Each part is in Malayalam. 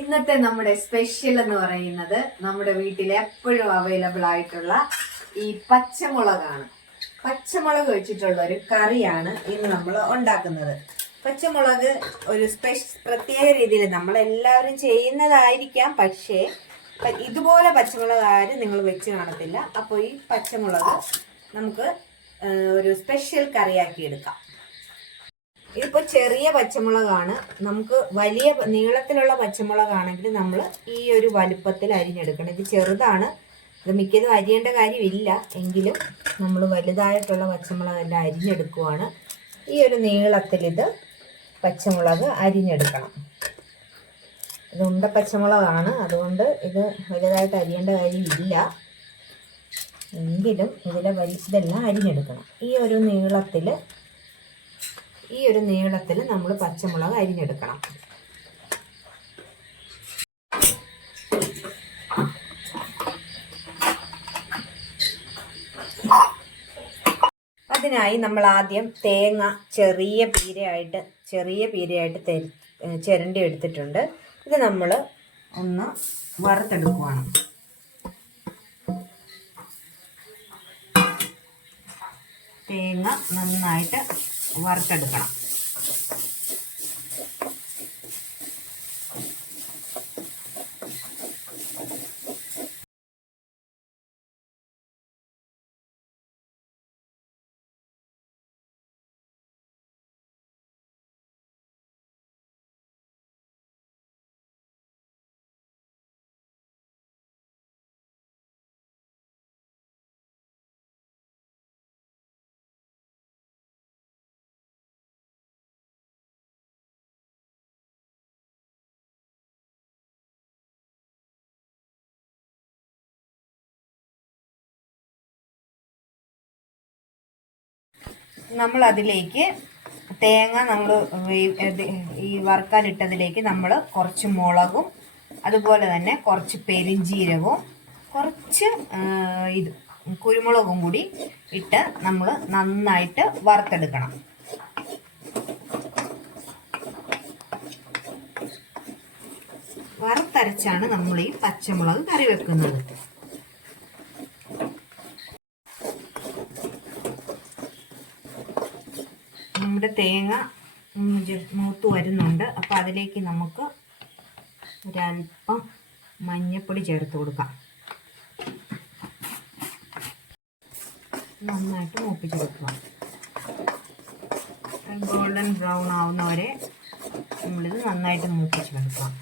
ഇന്നത്തെ നമ്മുടെ സ്പെഷ്യൽ എന്ന് പറയുന്നത് നമ്മുടെ വീട്ടിൽ എപ്പോഴും അവൈലബിൾ ആയിട്ടുള്ള ഈ പച്ചമുളകാണ്. പച്ചമുളക് വെച്ചിട്ടുള്ള ഒരു കറിയാണ് ഇന്ന് നമ്മൾ ഉണ്ടാക്കുന്നത്. പച്ചമുളക് ഒരു സ്പെഷ് പ്രത്യേക രീതിയിൽ നമ്മൾ എല്ലാവരും ചെയ്യുന്നതായിരിക്കാം പക്ഷേ ഇതുപോലെ പച്ചമുളക് ആരും നിങ്ങൾ വെച്ച് കാണത്തില്ല. അപ്പോൾ ഈ പച്ചമുളക് നമുക്ക് ഒരു സ്പെഷ്യൽ കറിയാക്കി എടുക്കാം. ഇതിപ്പോ ചെറിയ പച്ചമുളകാണ്. നമുക്ക് വലിയ നീളത്തിലുള്ള പച്ചമുളകാണെങ്കിൽ നമ്മൾ ഈ ഒരു വലുപ്പത്തിൽ അരിഞ്ഞെടുക്കണം. ഇത് ചെറുതാണ്. ഇത് മിക്കതും അരിയേണ്ട കാര്യമില്ല. എങ്കിലും നമ്മൾ വലുതായിട്ടുള്ള പച്ചമുളകെല്ലാം അരിഞ്ഞെടുക്കുവാണ്. ഈ ഒരു നീളത്തിൽ ഇത് പച്ചമുളക് അരിഞ്ഞെടുക്കണം. ഇത് ഉണ്ട പച്ചമുളകാണ്. അതുകൊണ്ട് ഇത് വലുതായിട്ട് അരിയേണ്ട കാര്യമില്ല. എങ്കിലും ഇതിലെ വലിച്ചതെല്ലാം അരിഞ്ഞെടുക്കണം. ഈ ഒരു നീളത്തിൽ ഈ ഒരു നീളത്തിൽ നമ്മൾ പച്ചമുളക് അരിഞ്ഞെടുക്കണം. അതിനായി നമ്മൾ ആദ്യം തേങ്ങ ചെറിയ പീരയായിട്ട് ചെറിയ പീരയായിട്ട് ചിരണ്ടി എടുത്തിട്ടുണ്ട്. ഇത് നമ്മൾ ഒന്ന് വറുത്തെടുക്കുവാണ്. തേങ്ങ നന്നായിട്ട് വറുത്തെടുക്കണം. നമ്മൾ അതിലേക്ക് തേങ്ങ നമ്മൾ ഈ വറുക്കാനിട്ടതിലേക്ക് നമ്മൾ കുറച്ച് മുളകും അതുപോലെ തന്നെ കുറച്ച് പെരിഞ്ചീരകവും കുറച്ച് ഇത് കുരുമുളകും കൂടി ഇട്ട് നമ്മൾ നന്നായിട്ട് വറുത്തെടുക്കണം. വറുത്തരച്ചാണ് നമ്മൾ ഈ പച്ചമുളക് കറി വെക്കുന്നത്. തേങ്ങ മൂത്ത് വരുന്നുണ്ട്. അപ്പോൾ അതിലേക്ക് നമുക്ക് ഒരല്പം മഞ്ഞൾപ്പൊടി ചേർത്ത് കൊടുക്കാം. നന്നായിട്ട് മൂപ്പിച്ച് കൊടുക്കാം ഗോൾഡൻ ബ്രൗൺ ആവുന്നവരെ നമ്മളിത് നന്നായിട്ട് മൂപ്പിച്ച് കൊടുക്കാം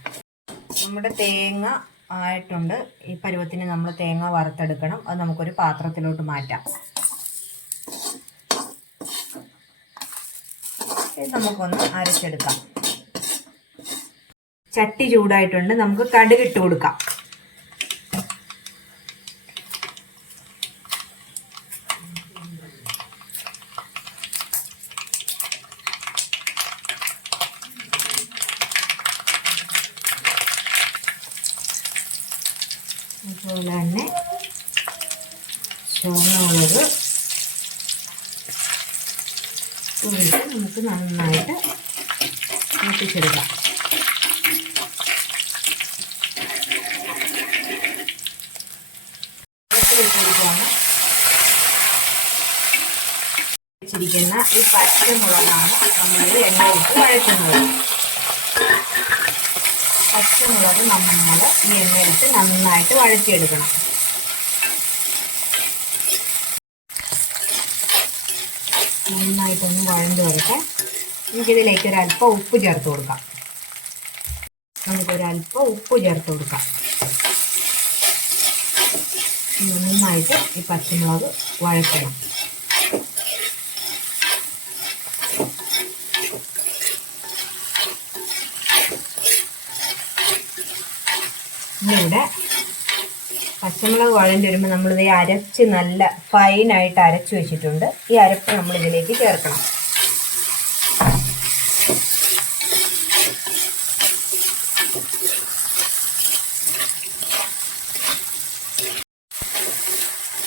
നമ്മുടെ തേങ്ങ ആയിട്ടുണ്ട്. ഈ പരുവത്തിന് നമ്മൾ തേങ്ങ വറുത്തെടുക്കണം. അത് നമുക്കൊരു പാത്രത്തിലോട്ട് മാറ്റാം. ഇത് നമുക്കൊന്ന് അരച്ചെടുക്കാം. ചട്ടി ചൂടായിട്ടുണ്ട് നമുക്ക് കടുക് ഇട്ട് കൊടുക്കാം. അതുപോലെ തന്നെ കൂടിയിട്ട് നമുക്ക് നന്നായിട്ട് മൂപ്പിച്ചെടുക്കാം. വെച്ചിരിക്കുന്ന ഈ പച്ചമുളകാണ് നമ്മൾ എണ്ണയിലിട്ട് വഴറ്റുന്നത്. പച്ചമുളക് നമ്മൾ ഈ എണ്ണയിലിട്ട് നന്നായിട്ട് വഴറ്റിയെടുക്കണം. നന്നായിട്ടൊന്ന് വഴണ്ട് വരട്ടെ. നമുക്കിതിലേക്ക് ഒരല്പം ഉപ്പ് ചേർത്ത് കൊടുക്കാം. നമുക്കൊരല്പം ഉപ്പ് ചേർത്ത് കൊടുക്കാം. നന്നായിട്ട് ഈ പച്ചമുളക് വഴറ്റണം. ഇന്നിവിടെ പച്ചമുളക് വഴണ്ടി വരുമ്പോൾ നമ്മളിത് അരച്ച് നല്ല ഫൈനായിട്ട് അരച്ച് വെച്ചിട്ടുണ്ട്. ഈ അരപ്പ് നമ്മൾ ഇതിലേക്ക് ചേർക്കണം.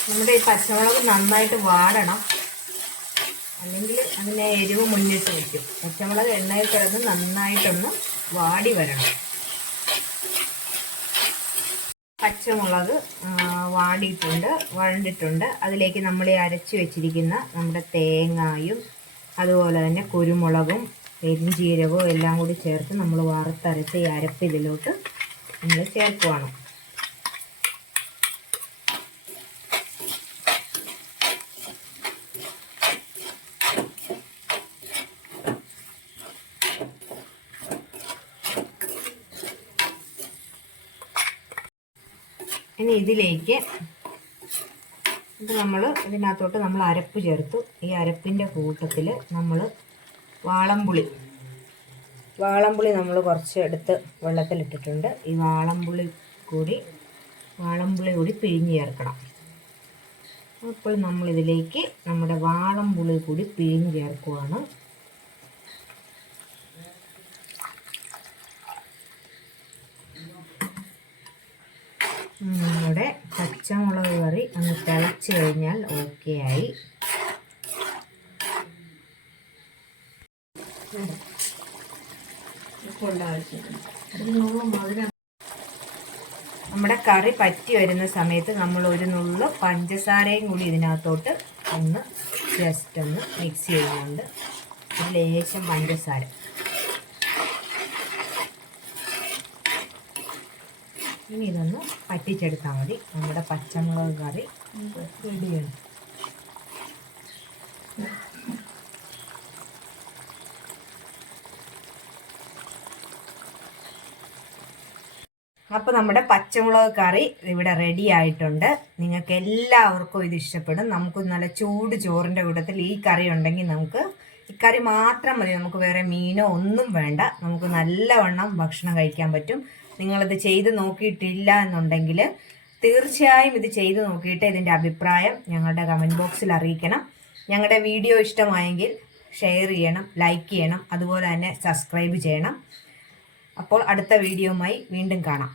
നമ്മുടെ ഈ പച്ചമുളക് നന്നായിട്ട് വാടണം. അല്ലെങ്കിൽ അതിനെ എരിവ് മുന്നിട്ട് വയ്ക്കും പച്ചമുളക് എണ്ണയിൽ കിടന്ന് നന്നായിട്ടൊന്ന് വാടി വരണം. പച്ചമുളക് വാടിയിട്ടുണ്ട് വഴണ്ടിട്ടുണ്ട്. അതിലേക്ക് നമ്മൾ അരച്ച് വെച്ചിരിക്കുന്ന നമ്മുടെ തേങ്ങായും അതുപോലെ തന്നെ കുരുമുളകും പെരിഞ്ചീരകവും എല്ലാം കൂടി ചേർത്ത് നമ്മൾ വറുത്തരച്ച് ഈ അരപ്പ് ഇതിലോട്ട് നമ്മൾ ചേർക്കുവാണ്. ഇനി ഇതിലേക്ക് ഇത് നമ്മൾ ഇതിനകത്തോട്ട് നമ്മൾ അരപ്പ് ചേർത്തു. ഈ അരപ്പിന്റെ കൂട്ടത്തിൽ നമ്മൾ വാളംപുളി. വാളംപുളി നമ്മൾ കുറച്ച് എടുത്ത് വെള്ളത്തിലിട്ടിട്ടുണ്ട്. ഈ വാളംപുളി കൂടി വാളംപുളി കൂടി പിഴിഞ്ഞ് ചേർക്കണം. അപ്പോൾ നമ്മളിതിലേക്ക് നമ്മുടെ വാളംപുളി കൂടി പിഴിഞ്ഞ് ചേർക്കുവാണ്. നമ്മുടെ പച്ചമുളക് കറി ഒന്ന് തിളച്ച് കഴിഞ്ഞാൽ ഓക്കെ ആയി. നമ്മുടെ കറി പറ്റി വരുന്ന സമയത്ത് നമ്മൾ ഒരു നുള്ളു പഞ്ചസാരയും കൂടി ഇതിനകത്തോട്ട് ഒന്ന് ജസ്റ്റ് ഒന്ന് മിക്സ് ചെയ്യുന്നുണ്ട്. ലേശം പഞ്ചസാര. ഇനി ഇതൊന്ന് പറ്റിച്ചെടുത്താൽ മതി. നമ്മുടെ പച്ചമുളക് കറി റെഡിയാണ്. അപ്പോൾ നമ്മുടെ പച്ചമുളക് കറി ഇവിടെ റെഡി ആയിട്ടുണ്ട്. നിങ്ങൾക്ക് എല്ലാവർക്കും ഇത് ഇഷ്ടപ്പെടും. നമുക്ക് നല്ല ചൂട് ചോറിന്റെ കൂട്ടത്തിൽ ഈ കറി ഉണ്ടെങ്കിൽ നമുക്ക് ഈ കറി മാത്രം മതി. നമുക്ക് വേറെ മീനോ ഒന്നും വേണ്ട. നമുക്ക് നല്ലവണ്ണം ഭക്ഷണം കഴിക്കാൻ പറ്റും. നിങ്ങളിത് ചെയ്ത് നോക്കിയിട്ടില്ല എന്നുണ്ടെങ്കിൽ തീർച്ചയായും ഇത് ചെയ്ത് നോക്കിയിട്ട് ഇതിന്റെ അഭിപ്രായം ഞങ്ങളുടെ കമന്റ് ബോക്സിൽ അറിയിക്കണം. ഞങ്ങളുടെ വീഡിയോ ഇഷ്ടമായെങ്കിൽ ഷെയർ ചെയ്യണം ലൈക്ക് ചെയ്യണം അതുപോലെ തന്നെ സബ്സ്ക്രൈബ് ചെയ്യണം. അപ്പോൾ അടുത്ത വീഡിയോയുമായി വീണ്ടും കാണാം.